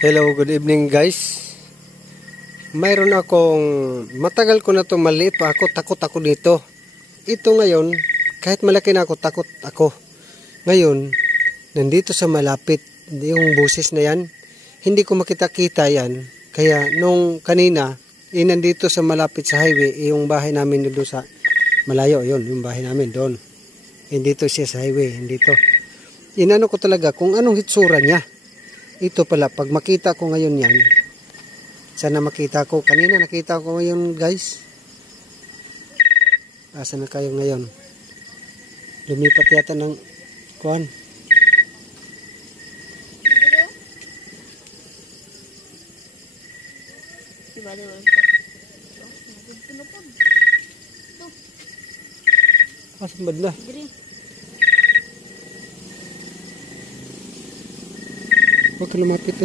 Hello, good evening guys. Mayroon akong, matagal ko na to maliit pa ako, takot ako dito. Ito ngayon, kahit malaki na ako, takot ako. Ngayon, nandito sa malapit, yung busis na yan, hindi ko makita-kita yan. Kaya nung kanina, nandito sa malapit sa highway, yung bahay namin doon sa malayo, yun, yung bahay namin doon. Dito siya sa highway, dito. Inano ko talaga kung anong hitsura niya. Ito pala, pag makita ko ngayon yan, sana makita ko, kanina nakita ko ngayon guys. Asa na kayo ngayon? Lumipat yata ng kuhan. Asan ba na? Huwag ka lumapit.